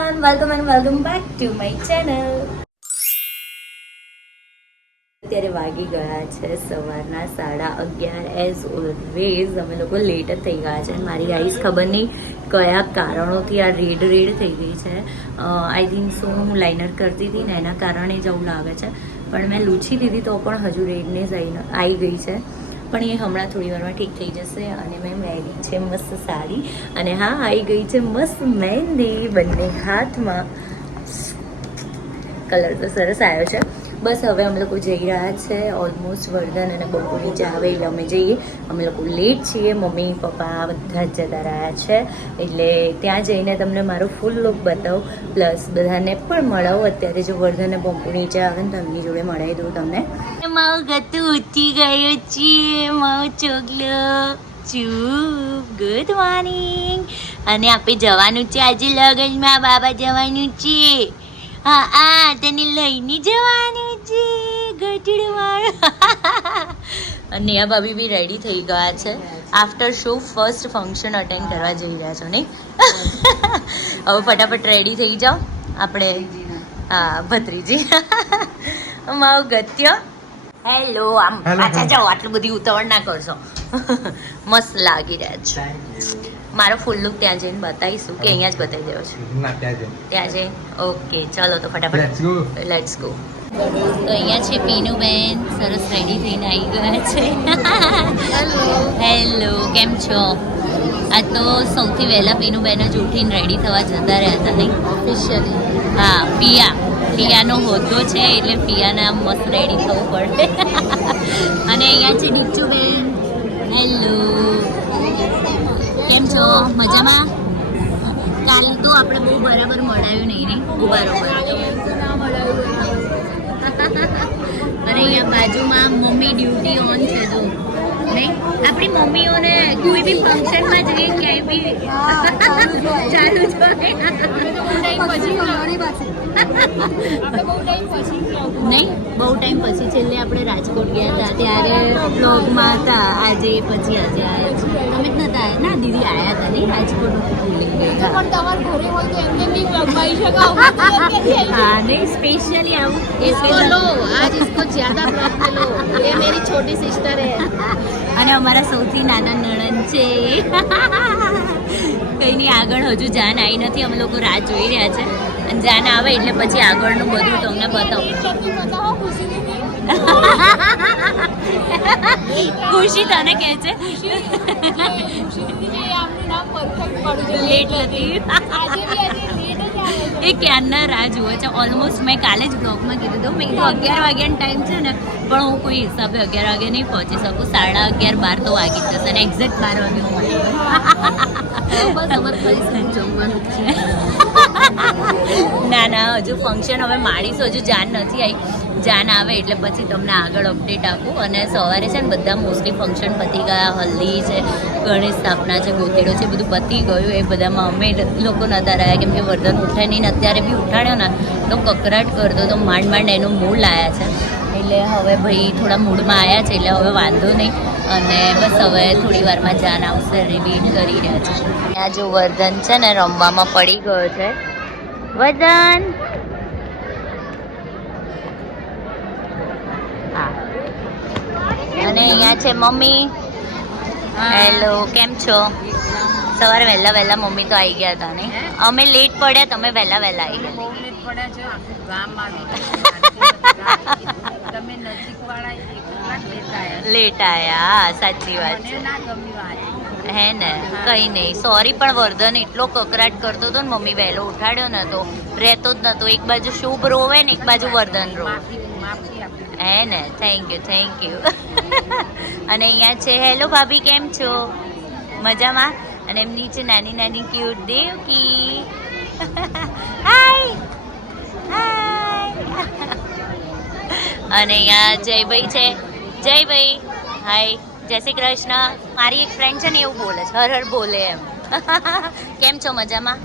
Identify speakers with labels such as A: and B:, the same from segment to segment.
A: Everyone welcome and welcome back to my channel અત્યારે વાગી ગયા છે સવારના સાડા અગિયાર એઝ ઓલવેઝ અમે લોકો લેટ જ થઈ ગયા છે. મારી આઈસ ખબર નહીં કયા કારણોથી આ રેડ રેડ થઈ ગઈ છે. આઈ થિંક સો હું લાઇનર કરતી હતી ને એના કારણે જ આવું લાગે છે. પણ મેં લૂછી લીધી તો પણ હજુ રેડનેસ આવી ગઈ છે. પણ એ હમણાં થોડી વારમાં ઠીક થઈ જશે અને મેં મેરી છે મસ્ત સાડી અને હા આવી ગઈ છે મસ્ત મહેંદી બંને હાથમાં. કલર તો સરસ આવ્યો છે. બસ હવે અમે લોકો જઈ રહ્યા છે ઓલમોસ્ટ વર્ધન અને બપોર નીચે આવે એટલે અમે જઈએ. અમે લોકો લેટ છીએ. મમ્મી, પપ્પા બધા જ જતા રહ્યા છે. એટલે ત્યાં જઈને તમને મારો ફૂલ લુક બતાવું. પ્લસ બધાને પણ મળાવું. અત્યારે જો વર્ધન અને પંપુ નીચે આવે ને તો એમની જોડે મળાવી દઉં તમને. મારું ગતું ઉઠી ગયું છે મારું ચોગલો ચૂપ ગુડ મોર્નિંગ અને આપણે જવાનું છે આજે લગનમાં બાબા જવાનું છે હા આ તને લઈને જવાનું છે ગઢડું મારું અને આ ભાભી બી રેડી થઈ ગયા છે. After show first function attend કરવા જઈ રહ્યા છો નહીં? હવે ફટાફટ રેડી થઈ જાઓ. આપણે હા ભત્રીજી. મારું ગત્ય હેલો આમ પાછા જાઓ આટલું બધી ઉતાવળ ના કરશો. મસ્ત લાગી રહ્યા છે. મારો ફૂલ લુક ત્યાં જઈને બતાવીશું કે અહીંયા જ બતાવી દેવો છે.
B: ત્યાં જઈને.
A: જઈ ઓકે ચલો તો ફટાફટ. લેટ્સ ગો તો અહીંયા છે પીનુબેન સરસ રેડી થઈને આવી ગયા છે. હેલો કેમ છો? આ તો સૌથી વહેલા પીનુબેન જ ઉઠીને રેડી થવા જતા રહ્યા હતા નહીં? ઓફિશિયલી હા પિયા. પિયાનો હોદ્દો છે એટલે ફિયાને આમ મસ્ત રેડી થવું પડે. અને અહીંયા છે ડીચુબેન હેલો કેમ છો? મજામાં? કાલે તો આપણે બહુ બરાબર મળાયું નહીં ને? બહુ બરાબર. અરે અહીંયા બાજુમાં મમ્મી ડ્યુટી ઓન છે જો. નહીં આપણી મમ્મીઓને કોઈ બી ફંક્શનમાં જઈએ ક્યાંય બી. ચાલુ જ નહીં બહુ ટાઈમ પછી છેલ્લે આપણે રાજકોટ ગયા હતા. ત્યારે બ્લોગમાં હતા. આજે પછી આજે આવ્યા તમે જ નતા આવ્યા? ના દીદી આવ્યા હતા નહીં રાજકોટ સ્પેશિયલી આવું
C: ઇસકો લો આજ ઇસકો જ્યાદા બ્લોગ લો. સિસ્ટર હે
A: અને અમારા સૌથી નાના નણંદ છે કંઈ નહીં આગળ હજુ જાન આવી નથી. અમે લોકો રાહ જોઈ રહ્યા છે. અને આવે એટલે પછી આગળનું બધું તમને બતાવું. ખુશી તને કે છે? એ ક્યારના રાહ જુએ છે? ઓલમોસ્ટ મેં કાલે જ બ્લોગમાં કીધું હતું. મેં કીધું અગિયાર વાગ્યાનો ટાઈમ છે ને, પણ હું કોઈ હિસાબે અગિયાર વાગ્યા નહીં પહોંચી શકું. સાડા અગિયાર બાર તો વાગી જશે અને એક્ઝેક્ટ બાર વાગે હું
C: બસ અમારે છે.
A: ના ના, હજુ ફંક્શન હવે માણીશું હજુ જાન નથી આવી જાન આવે એટલે પછી તમને આગળ અપડેટ આપું. અને સવારે છે ને બધા મોસ્ટલી ફંક્શન પતી ગયા. હલ્દી છે, ગણેશ સ્થાપના છે, ગોતેડો છે બધું પતી ગયું. એ બધામાં અમે લોકો નતા રહ્યા. કેમ કે વર્ધન ઉઠે નહીં અત્યારે બી ઉઠાડ્યો ને, તો કકરાટ કરતો તો માંડ માંડ એનો મૂળ લાયા છે. એટલે હવે ભાઈ થોડા મૂડમાં આવ્યા છે, એટલે હવે વાંધો નહીં. અને બસ હવે થોડી વારમાં જાન આવશે રિવીટ કરી રહ્યા છે. આ જો વર્ધન છે ને રમવામાં પડી ગયો છે. હા. અને અહીંયા છે મમ્મી. હેલો કેમ છો? સવારે વહેલા વહેલા મમ્મી તો આવી ગયા હતા ને. અમે લેટ પડ્યા તમે વહેલા વહેલા આવી ગયા
D: લેટ આવ્યા
A: સાચી વાત છે. હે ને? કઈ નહીં. સોરી પણ વર્ધન એટલો કકરાટ કરતો હતો ને, મમ્મી વહેલો ઉઠાડ્યો નતો રહેતો જ નતો. એક બાજુ શુભ રોવે ને, એક બાજુ વર્ધન રોવે. હે ને? થેન્ક યુ થેન્ક યુ અને અહીંયા છે હેલો ભાભી, કેમ છો? મજામાં? અને એમની છે, નાની નાની ક્યુટ દેવકી. હાય હાય અને અહીંયા જયભાઈ છે. જયભાઈ હાય જય શ્રી કૃષ્ણ. મારી એક ફ્રેન્ડ છે ને એવું બોલે છે. હર હર બોલે એમ. કેમ છો મજામાં?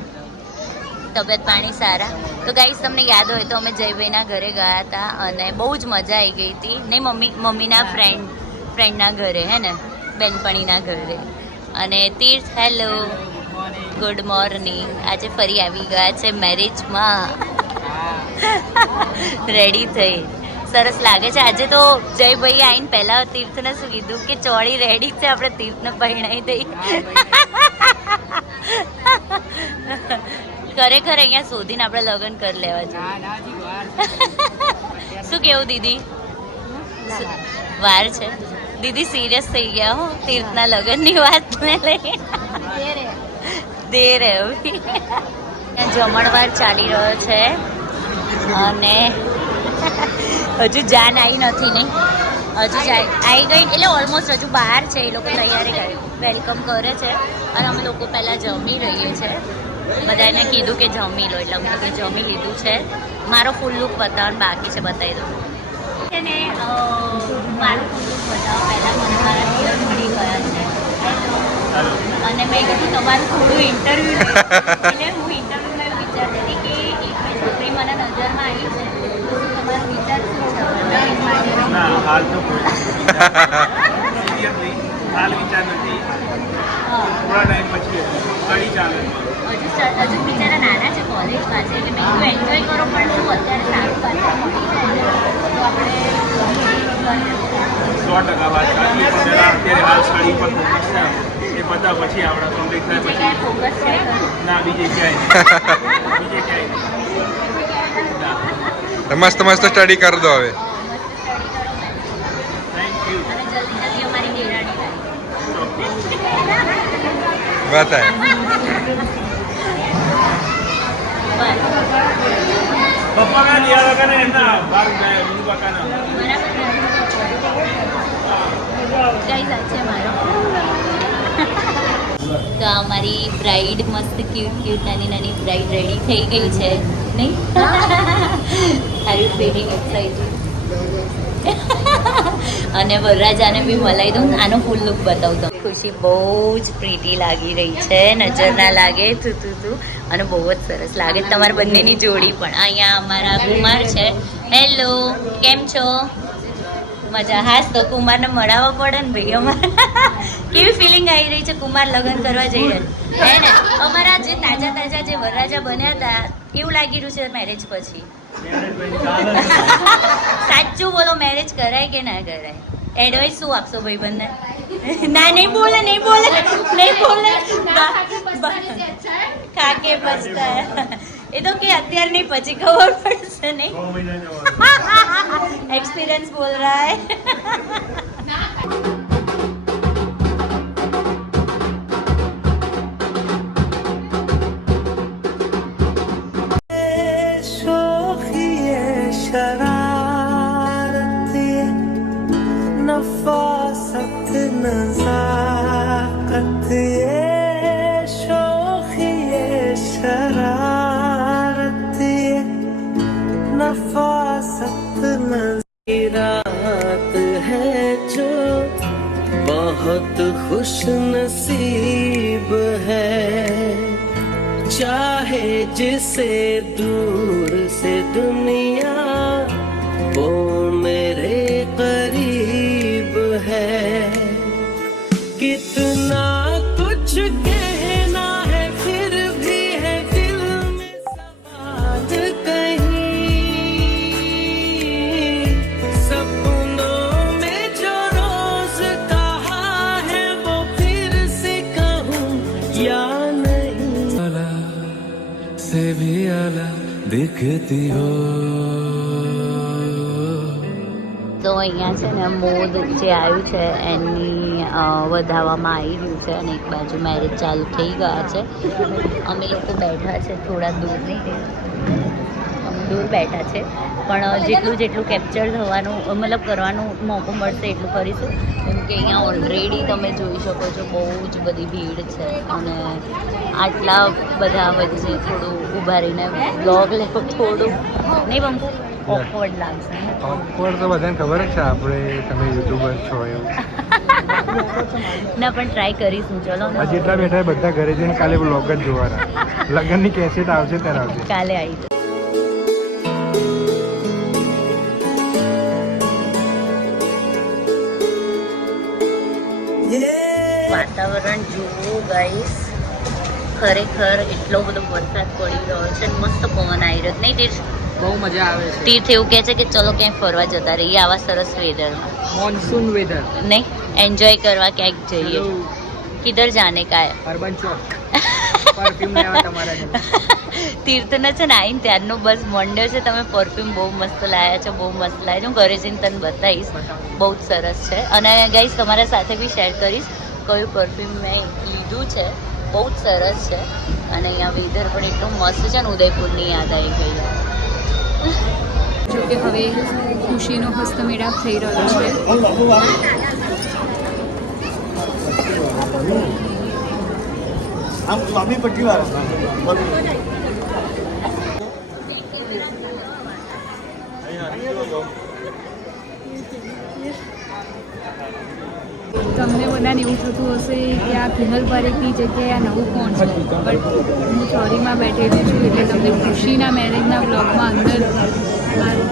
A: તબિયત પાણી સારા? તો ગાઈસ તમને યાદ હોય તો અમે જયભાઈના ઘરે ગયા હતા અને બહુ જ મજા આવી ગઈ હતી. નહીં મમ્મી, મમ્મીના ફ્રેન્ડ ફ્રેન્ડના ઘરે, હે ને? બેનપણીના ઘરે. અને તીર્થ હેલો ગુડ મોર્નિંગ આજે ફરી આવી ગયા છે મેરેજમાં રેડી થઈ. સરસ લાગે છે. આજે તો જયભાઈ આવીને પહેલા તીર્થને શું કીધું કે ચોળી રેડી છે, આપણે તીર્થને પહેણાઈ દઈ. ખરેખર અહીંયા શોધીને આપણે લગ્ન કરી લેવા છે શું કેવું દીદી? વાર છે. દીદી સિરિયસ થઈ ગયા હો, તીર્થના લગ્નની વાતને લઈ દેર અભી. જમણવાર ચાલી રહ્યો છે. અને હજુ જાન આવી નથી ને. હજુ જાય. આવી ગઈ એટલે ઓલમોસ્ટ હજુ બહાર છે. એ લોકો તૈયારી કરી. વેલકમ કરે છે. અને અમે લોકો પહેલાં જમી રહીએ છીએ બધાને કીધું કે જમી લો એટલે અમે લોકો જમી લીધું છે. મારો ફૂલ લુક બતાવવાનું બાકી છે બતાવી દઉં. છે ને મારું ફૂલ લુક બતાવો. પહેલાં મને મારા પિયર મળી ગયા છે. અને મેં કીધું તમારું થોડું ઇન્ટરવ્યૂ એટલે હું ઇન્ટરવ્યૂમાં એવું વિચારતી હતી કે એક બે છોકરી મને નજરમાં આવી છે તો તમારો વિચાર શું છે નવીન માટે
B: ના હાલ તો કોઈ સિરિયસલી હાલ વિચાર નથી. થોડા ટાઈમ પછી સ્ટડી ચાલે
A: હજુ બિચારા નાના છે કોલેજમાં છે એટલે મેં એન્જોય કરો પણ શું અત્યારે સારું પાછળ મળી જાય તો આપણે
B: સો ટકા વાત સાચી અત્યારે હાલ સ્ટડી પર ફોકસ છે. એ બધા પછી આપણે કમ્પ્લીટ થાય પછી.
A: ફોકસ છે?
B: ના બીજે ક્યાંય બીજે ક્યાંય
E: મસ્ત મસ્ત સ્ટડી કરી દો હવે
A: અ, મસ્ત સ્ટડી કરો ને
B: થેન્ક યુ
A: અને જલ્દી જલ્દી અમારી નિરાણી
E: બતાય
A: બસ
B: પપ્પા ના દિયા લગા ને એમના બાર ગયા વિનુ કાકાના
A: બરાબર કઈ સાથ છે મારો તો અમારી બ્રાઇડ મસ્ત ક્યુટ ક્યુટ નાની નાની બ્રાઇડ રેડી થઈ ગઈ છે. નહીં? આર યુ ફીલિંગ એક્સાઇટેડ અને વરરાજાને બી મલાઈ દઉં આનો ફૂલ લુક બતાવું તો ખુશી બહુ જ પ્રીટી લાગી રહી છે, નજર ના લાગે, તું તું તું. અને બહુ જ સરસ લાગે તમારા બંનેની જોડી પણ. અહીંયા અમારા કુમાર છે. હેલો કેમ છો? મજા, હાસ તો કુમારને મળાવવા પડે ને ભાઈ અમારે. કેવી ફિલિંગ આવી રહી છે કુમાર લગ્ન કરવા જઈ રહ્યા? હે ને? અમારા જે તાજા તાજા જે વરરાજા બન્યા હતા કેવું લાગી રહ્યું છે મેરેજ પછી? સાચું બોલો મેરેજ કરાય કે ના કરાય? એડવાઇસ શું આપશો ભાઈ બંને ના નહીં બોલે નહીં બોલે નહીં બોલે. ખાકે પછતા એ તો કે અત્યાર નહીં પછી ખબર પડશે નહીં. એક્સપિરિયન્સ
F: બોલ રહા હે नजाकत ये शोखिए शरारती नफासत नजीरात है जो बहुत खुश नसीब है चाहे जिसे दूर से दुनिया वो દેતી હો
A: તો અહીંયા છે ને મોદ જે આવ્યું છે, એની વધાવવામાં આવી રહ્યું છે અને એક બાજુ મેરેજ ચાલુ થઈ ગયા છે. અમે લોકો બેઠા છે થોડા દૂર નહીં દૂર બેઠા છે. પણ જેટલું જેટલું કેપ્ચર થવાનું, મતલબ કરવાનું મોકો મળશે એટલું કરીશું. કે અહીંયા ઓલરેડી તમે જોઈ શકો છો બહુ જ બધી ભીડ છે અને આટલા બધા વચ્ચે થોડું ઊભા રહીને બ્લોગ લેવો થોડું નહીં બંકુ ઓકવર્ડ લાગશે.
E: ઓકવર્ડ તો બધાને ખબર છે આપણે તમે યુટ્યુબર છો એવું.
A: ના પણ ટ્રાય કરીશું. ચલો
E: જેટલા બેઠા બધા ઘરે જઈને કાલે બ્લોગ જ જોવાના. લગ્નની કેસેટ આવશે ત્યારે આવશે.
A: કાલે આવી વાતાવરણ જુઓ ગાઈસ ખરેખર એટલો બધો વરસાદ પડી રહ્યો છે મસ્ત પવન આવી રહ્યો નહીં તીર્થ?
G: બહુ મજા આવે છે.
A: તીર્થ એવું કહે છે કે ચલો ક્યાંય ફરવા જતા રહીએ આવા સરસ વેધરમાં
G: મોન્સૂન વેધર
A: નહીં એન્જોય કરવા ક્યાંક જઈએ. કિધર જાને કા
G: અર્બન ચોક.
A: તીર્થને છે ને આવીને ત્યારનો બસ મંડ્યો છે તમે પરફ્યુમ બહુ મસ્ત લાયા છો બહુ મસ્ત લાયા છે. હું ઘરે જઈને તને બતાવીશ. બહુ જ સરસ છે. અને ગાઈસ તમારા સાથે બી શેર કરીશ. કયું પરફ્યુમ મેં લીધું છે બહુ જ સરસ છે. અને અહીંયા વેધર પણ એટલું મસ્ત છે ને ઉદયપુરની યાદ આવી ગઈ
H: જોકે હવે ખુશીનો હસ્તમેળાપ થઈ રહ્યો છે. તમને બધાને એવું થતું હશે કે આ કિનલ પારેખની જગ્યાએ આ નવું કોણ છે? બટ હું ચોરીમાં બેઠેલી છું એટલે તમને ખુશીના મેરેજના બ્લોગમાં અંદર મારું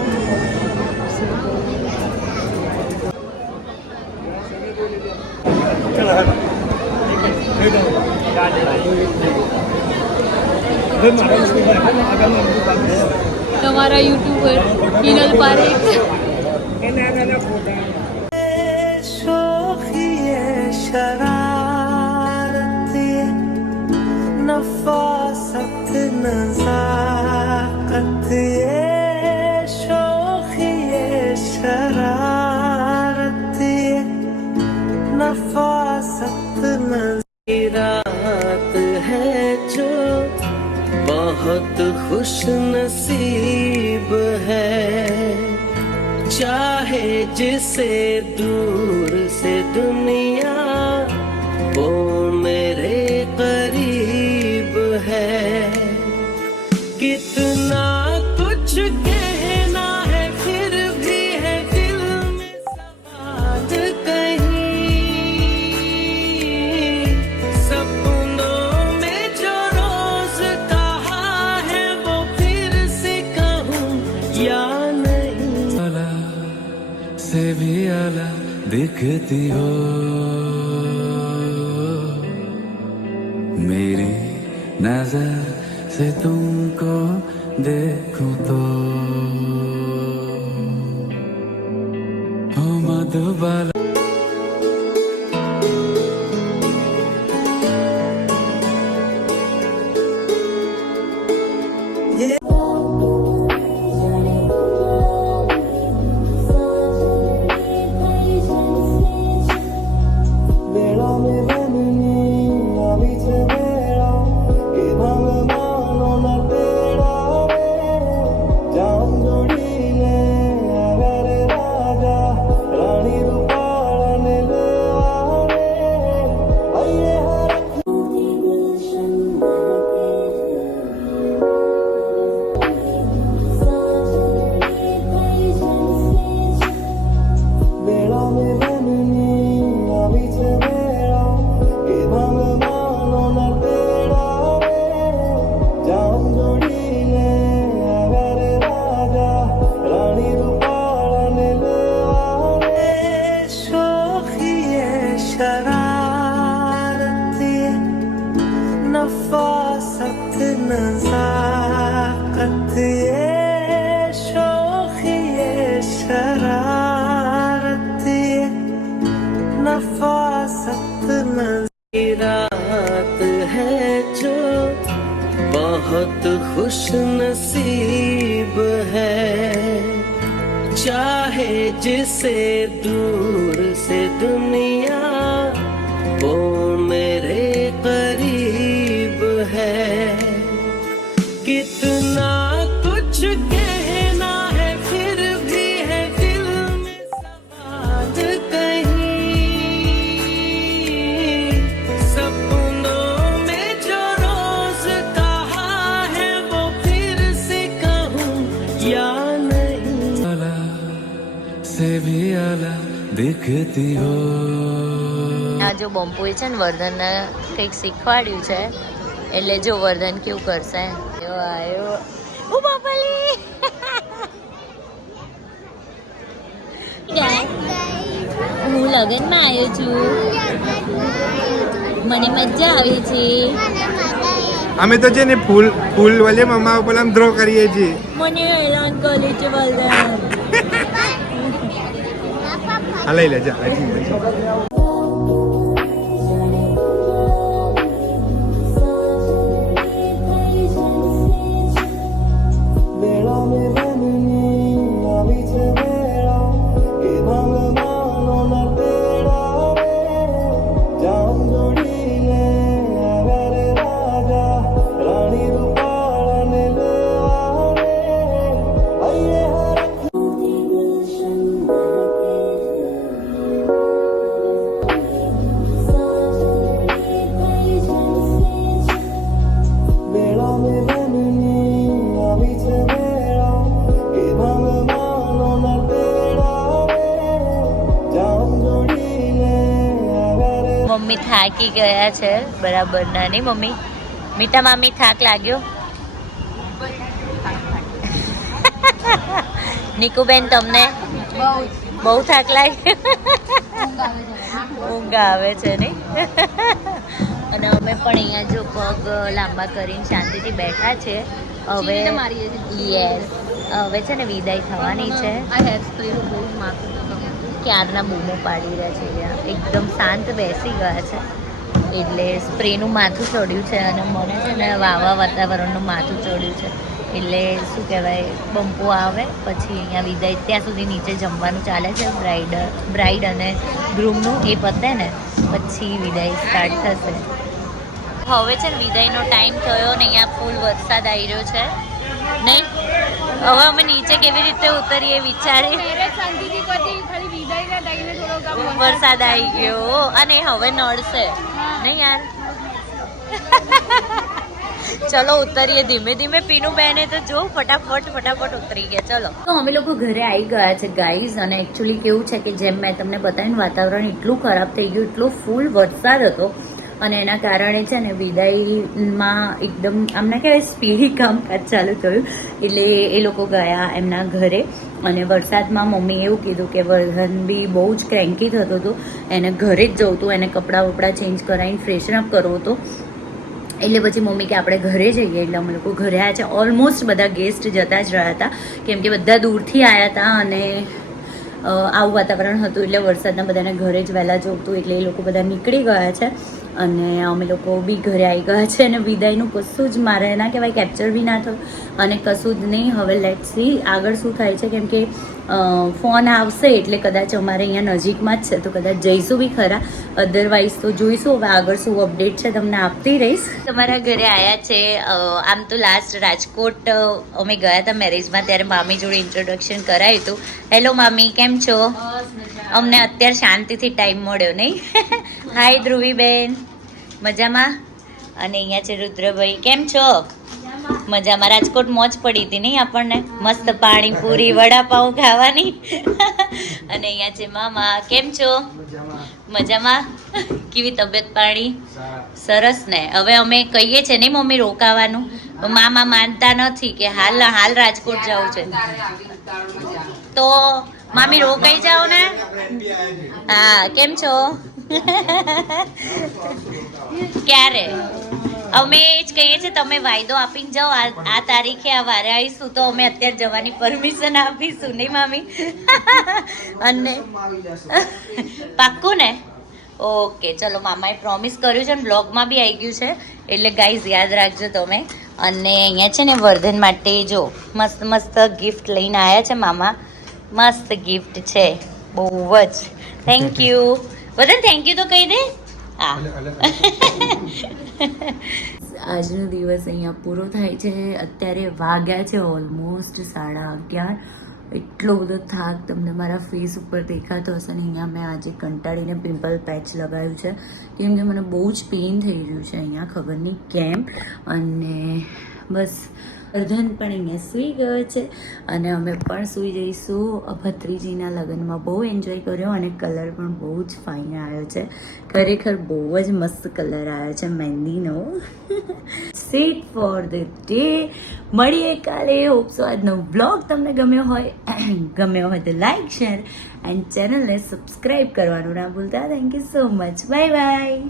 H: તમારા યુટ્યુબર કિનલ પારેખ.
F: शोखी शरारत नफासत नजाकत ये शोखी शरारत नफासत नजीरात है जो बहुत खुश नसीब है चाहे जिसे दूर से दुनिया दिखती हो मेरी नजर से तुमको देखूं तो हो मधुबाला बहुत खुश नसीब है चाहे जिसे दूर से दुनिया રાખતી હો.
A: આ જો બોમ્પુએ છે ને વર્ધનને કંઈક શીખવાડ્યું છે એટલે જો વર્ધન કેવું કરશે? એવો આવ્યો ઓ બાપાલી! હું લગ્નમાં આવ્યો છું. મને મજા આવી છે.
E: અમે તો છે ને ફૂલ ફૂલ વલે મમ્મા ઉપર આમ ડ્રો કરીએ છીએ.
A: મને હેરાન કરી છે વર્ધન. વરદાન
E: હા લઈ લેજે આ લઈ લેજે.
A: મમ્મી થાકી ગયા છે. બરાબર. નાની મમ્મી. મીઠા મામી થાક લાગ્યો? નિકુબેન તમને? બહુ થાક લાગ્યો? ઊંઘ આવે છે નહીં અને અમે પણ અહીંયા જો પગ લાંબા કરીને શાંતિથી બેઠા છે. હવે યસ. હવે છે ને વિદાય થવાની છે. ક્યારના બૂમો પાડી રહ્યા છે એકદમ શાંત બેસી ગયા છે. એટલે સ્પ્રેનું માથું ચડ્યું છે અને મને છે ને વાવા વાતાવરણનું માથું ચડ્યું છે. એટલે શું કહેવાય બંપો આવે, પછી અહીંયા વિદાય, ત્યાં સુધી નીચે જમવાનું ચાલે છે. બ્રાઇડ બ્રાઇડ અને ગ્રૂમનું એ પતે ને, પછી વિદાય સ્ટાર્ટ થશે. હવે છે ને વિદાયનો ટાઈમ થયો ને અહીંયા ફૂલ વરસાદ આવી રહ્યો છે. નહીં? હવે અમે નીચે કેવી રીતે ઉતરીએ વિચારી
H: મેરેજ શાંતિથી પતી ખાલી વિદાયના ટાઈમે થોડોક આમ
A: વરસાદ આવી ગયો અને હવે નડશે. નહીં યાર? ચલો, ઉતરીએ ધીમે ધીમે. પીનું બેને તો જો, ફટાફટ ફટાફટ ઉતરી ગયા. ચલો. તો અમે લોકો ઘરે આવી ગયા છે ગાઈઝ અને એકચ્યુઅલી કેવું છે કે જેમ મેં તમને બતાવ્યું વાતાવરણ એટલું ખરાબ થઈ ગયું, એટલો ફૂલ વરસાદ હતો. અને એના કારણે છે ને વિદાયમાં એકદમ આમના કહેવાય સ્પીડી કામકાજ ચાલુ થયું. એટલે એ લોકો ગયા એમના ઘરે અને વરસાદમાં મમ્મીએ એવું કીધું કે વર્ધન બી બહુ જ ક્રેન્કી થતો હતો. એને ઘરે જ જવું હતું, એને કપડાં વપડાં ચેન્જ કરાવીને ફ્રેશન અપ કરવો હતો. એટલે પછી મમ્મી કે આપણે ઘરે જઈએ, એટલે અમે લોકો ઘરે આવ્યા છે. ઓલમોસ્ટ બધા ગેસ્ટ જતા જ રહ્યા હતા. કેમ કે બધા દૂરથી આવ્યા હતા અને આવું વાતાવરણ હતું. એટલે વરસાદના બધાને ઘરે જ વહેલા જવું હતું. એટલે એ લોકો બધા નીકળી ગયા છે. અને અમે લોકો બી ઘરે આવી ગયા છે અને વિદાયનું કશું જ મારે ના કહેવાય કેપ્ચર બી ના થયું. અને કશું જ નહીં હવે લેટ સી આગળ શું થાય છે. કેમ કે ફોન આવશે એટલે કદાચ અમારે અહીંયા નજીકમાં જ છે તો કદાચ જઈશું બી ખરા. અધરવાઇઝ તો જોઈશું. હવે આગળ શું અપડેટ છે તમને આપતી રહીશ. તમારા ઘરે આવ્યા છે આમ તો લાસ્ટ રાજકોટ અમે ગયા હતા મેરેજમાં ત્યારે મામી જોડે ઇન્ટ્રોડક્શન કરાયું હતું. હેલો મામી કેમ છો? અમને અત્યારે શાંતિથી ટાઈમ મળ્યો નહીં. હાય ધ્રુવીબેન. મજામાં? અને અહીંયા છે રુદ્રભાઈ. કેમ છો? મજામાં. રાજકોટ મોજ પડી હતી નહીં આપણને? મસ્ત પાણીપુરી વડાપાઉં ખાવાની. અને અહીંયા છે મામા. કેમ છો? મજામાં. કેવી તબિયત પાણી? સરસ ને. હવે અમે કહીએ છે નહીં મમ્મી રોકાવાનું. મામા માનતા નથી કે હાલ હાલ રાજકોટ જવું છે. તો મામી રોકાઈ જાઓ ને? હા, કેમ છો? ક્યારે? અમે એ જ કહીએ છીએ, તમે વાયદો આપીને જાઓ. આ તારીખે આ વારે આવીશું તો અમે અત્યારે જવાની પરમિશન આપીશું, નહીં મામી? અને પાક્કું ને? ઓકે, ચલો મામાએ પ્રોમિસ કર્યું છે ને બ્લોગમાં બી આવી ગયું છે. એટલે ગાઈઝ યાદ રાખજો તમે. અને અહીંયા છે ને, વર્ધન માટે જો, મસ્ત મસ્ત ગિફ્ટ લઈને આવ્યા છે મામા. મસ્ત ગિફ્ટ છે. બહુ જ. Thank you Vardhan thank you તો કહી દે. હા. આજનો દિવસ અહીંયા પૂરો થાય છે. અત્યારે વાગ્યા છે ઓલમોસ્ટ સાડા અગિયાર. એટલો બધો થાક તમને મારા ફેસ ઉપર દેખાતો હશે ને અહીંયા મેં આજે કંટાળીને પિમ્પલ પેચ લગાવ્યું છે. કેમ કે મને બહુ જ પેઇન થઈ રહ્યું છે અહીંયા ખબર નહીં કેમ. અને બસ વર્ધન પણ અહીંયા સૂઈ ગયો છે. અને અમે પણ સૂઈ જઈશું. ભત્રીજીના લગ્નમાં બહુ એન્જોય કર્યો અને કલર પણ બહુ જ ફાઇન આવ્યો છે. ખરેખર બહુ જ મસ્ત કલર આવ્યો છે મહેંદીનો. સીટ ફોર ધ ડે મળીએ કાલે. હોપસો આજનો બ્લોગ તમને ગમ્યો હોય. ગમ્યો હોય તો લાઈક શેર એન્ડ ચેનલને સબસ્ક્રાઈબ કરવાનું ના ભૂલતા. Thank you so much bye bye